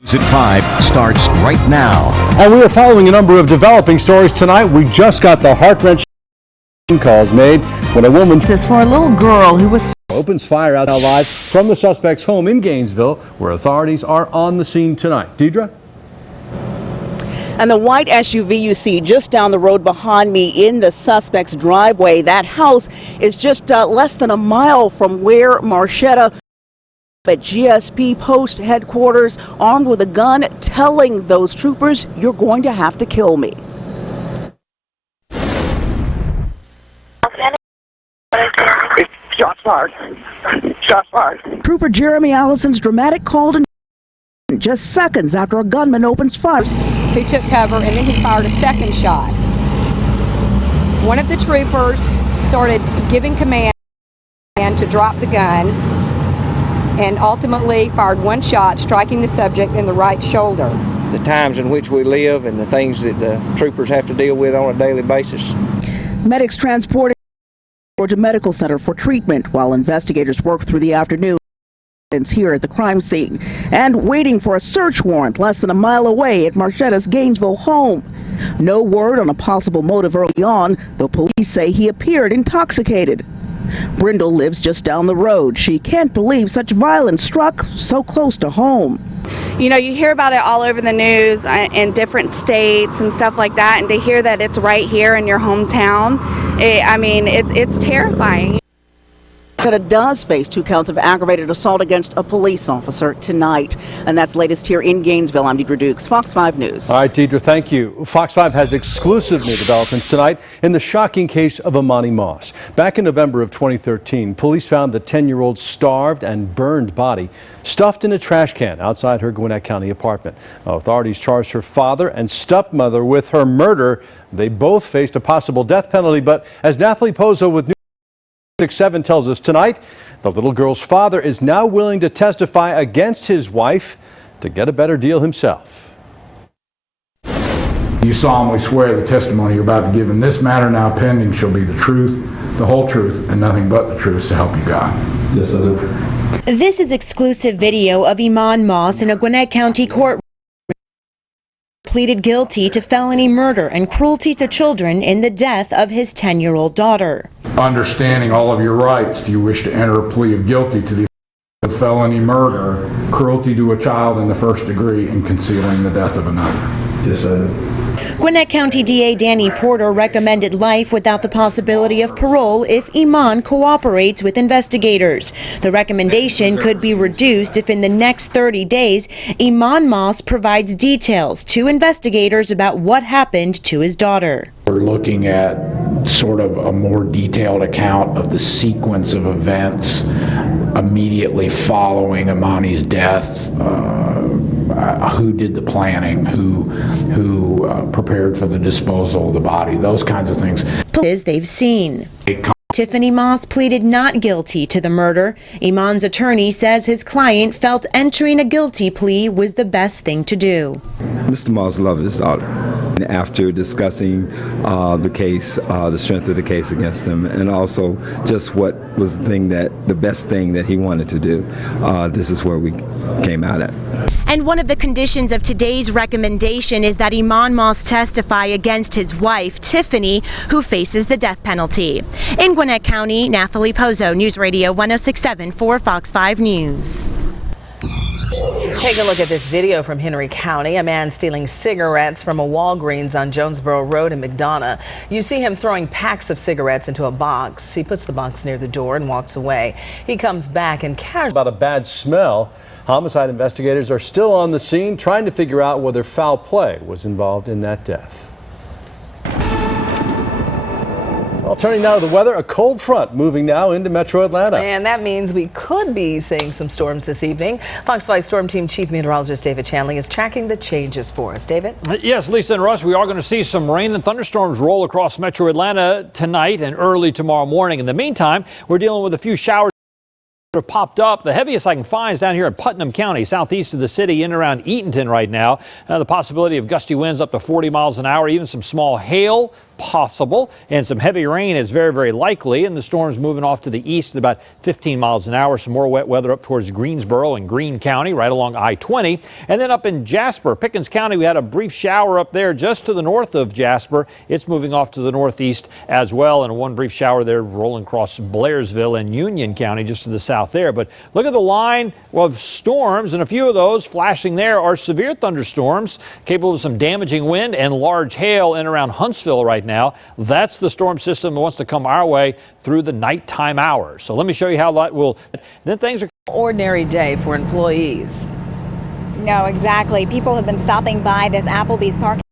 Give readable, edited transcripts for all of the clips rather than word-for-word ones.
News at 5 starts right now. And we are following a number of developing stories tonight. We just got the heart-wrenching calls made when a woman for a little girl who was opens fire out live from the suspect's home in Gainesville, where authorities are on the scene tonight. Deidre? And the white SUV you see just down the road behind me in the suspect's driveway, that house is just less than a mile from where Marchetta at GSP Post headquarters, armed with a gun, telling those troopers, "You're going to have to kill me." Shots fired. Shots fired. Trooper Jeremy Allison's dramatic call just seconds after a gunman opens fire. He took cover and then he fired a second shot. One of the troopers started giving command to drop the gun and ultimately fired one shot, striking the subject in the right shoulder. The times in which we live and the things that the troopers have to deal with on a daily basis. Medics transported to medical center for treatment while investigators work through the afternoon here at the crime scene and waiting for a search warrant less than a mile away at Marchetta's Gainesville home. No word on a possible motive early on, though police say he appeared intoxicated. Brindle lives just down the road. She can't believe such violence struck so close to home. You know, you hear about it all over the news in different states and stuff like that, and to hear that it's right here in your hometown, it's terrifying. Marchetta does face 2 counts of aggravated assault against a police officer tonight. And that's latest here in Gainesville. I'm Deidre Dukes, Fox 5 News. All right, Deidre, thank you. Fox 5 has exclusive new developments tonight in the shocking case of Imani Moss. Back in November of 2013, police found the 10-year-old starved and burned body stuffed in a trash can outside her Gwinnett County apartment. Authorities charged her father and stepmother with her murder. They both faced a possible death penalty, but as Nathalie Pozo with News 6-7 tells us tonight, the little girl's father is now willing to testify against his wife to get a better deal himself. You solemnly swear the testimony you're about to give in this matter now pending shall be the truth, the whole truth, and nothing but the truth, so help you God. Yes, I do. This is exclusive video of Imani Moss in a Gwinnett County courtroom. Pleaded guilty to felony murder and cruelty to children in the death of his 10-year-old daughter. Understanding all of your rights, do you wish to enter a plea of guilty to the felony murder, cruelty to a child in the first degree, and concealing the death of another? Yes, I do. Gwinnett County DA Danny Porter recommended life without the possibility of parole if Imani cooperates with investigators. The recommendation could be reduced if in the next 30 days, Imani Moss provides details to investigators about what happened to his daughter. We're looking at sort of a more detailed account of the sequence of events immediately following Imani's death. Who did the planning, who prepared for the disposal of the body, those kinds of things. They've seen. Tiffany Moss pleaded not guilty to the murder. Imani's attorney says his client felt entering a guilty plea was the best thing to do. Mr. Moss loved his daughter. After discussing the case, the strength of the case against him, and also just what was the best thing that he wanted to do, this is where we came out at. And one of the conditions of today's recommendation is that Imani Moss testify against his wife, Tiffany, who faces the death penalty. In Gwinnett County, Nathalie Pozo, News Radio 106.7 for Fox 5 News. Take a look at this video from Henry County. A man stealing cigarettes from a Walgreens on Jonesboro Road in McDonough. You see him throwing packs of cigarettes into a box. He puts the box near the door and walks away. He comes back and about a bad smell. Homicide investigators are still on the scene trying to figure out whether foul play was involved in that death. Well, turning now to the weather, a cold front moving now into metro Atlanta. And that means we could be seeing some storms this evening. Fox 5 Storm Team Chief Meteorologist David Chanley is tracking the changes for us. David? Yes, Lisa and Russ, we are going to see some rain and thunderstorms roll across metro Atlanta tonight and early tomorrow morning. In the meantime, we're dealing with a few showers have popped up. The heaviest I can find is down here in Putnam County, southeast of the city, in and around Eatonton right now. The possibility of gusty winds up to 40 miles an hour, even some small hail possible, and some heavy rain is very, very likely, and the storm's moving off to the east at about 15 miles an hour. Some more wet weather up towards Greensboro and Greene County, right along I-20. And then up in Jasper, Pickens County, we had a brief shower up there just to the north of Jasper. It's moving off to the northeast as well, and one brief shower there rolling across Blairsville and Union County just to the south there. But look at the line of storms, and a few of those flashing there are severe thunderstorms capable of some damaging wind and large hail in around Huntsville right now. That's the storm system that wants to come our way through the nighttime hours. So let me show you how that will. Then things are. Ordinary day for employees. No, exactly. People have been stopping by this Applebee's parking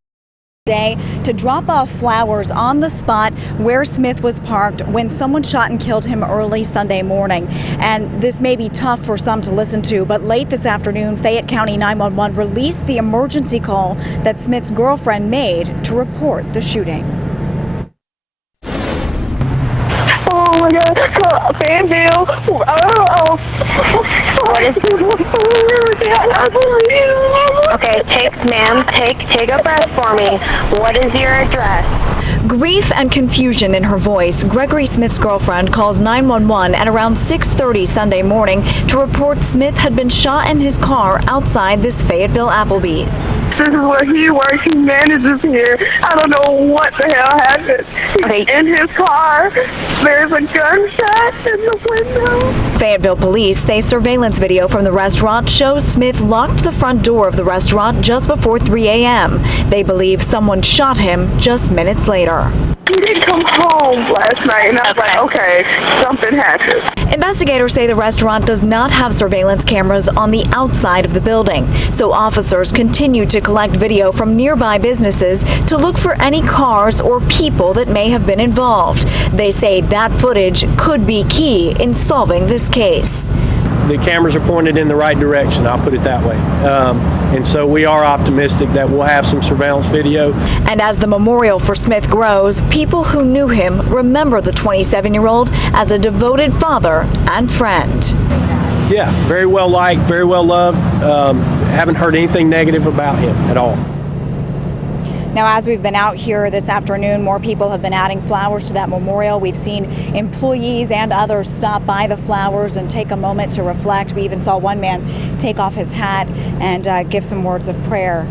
today to drop off flowers on the spot where Smith was parked when someone shot and killed him early Sunday morning. And this may be tough for some to listen to, but late this afternoon, Fayette County 911 released the emergency call that Smith's girlfriend made to report the shooting. Oh my God, Fanville. Okay, ma'am, take a breath for me. What is your address? Grief and confusion in her voice, Gregory Smith's girlfriend calls 911 at around 6:30 Sunday morning to report Smith had been shot in his car outside this Fayetteville Applebee's. This is where he works. He manages here. I don't know what the hell happened. He's in his car. There's a gunshot in the window. Fayetteville police say surveillance video from the restaurant shows Smith locked the front door of the restaurant just before 3 a.m. They believe someone shot him just minutes later. He didn't come home last night, and I was like, okay, something happened. Investigators say the restaurant does not have surveillance cameras on the outside of the building, so officers continue to collect video from nearby businesses to look for any cars or people that may have been involved. They say that footage could be key in solving this case. The cameras are pointed in the right direction, I'll put it that way. And so we are optimistic that we'll have some surveillance video. And as the memorial for Smith grows, people who knew him remember the 27-year-old as a devoted father and friend. Yeah, very well liked, very well loved. Haven't heard anything negative about him at all. Now, as we've been out here this afternoon, more people have been adding flowers to that memorial. We've seen employees and others stop by the flowers and take a moment to reflect. We even saw one man take off his hat and give some words of prayer.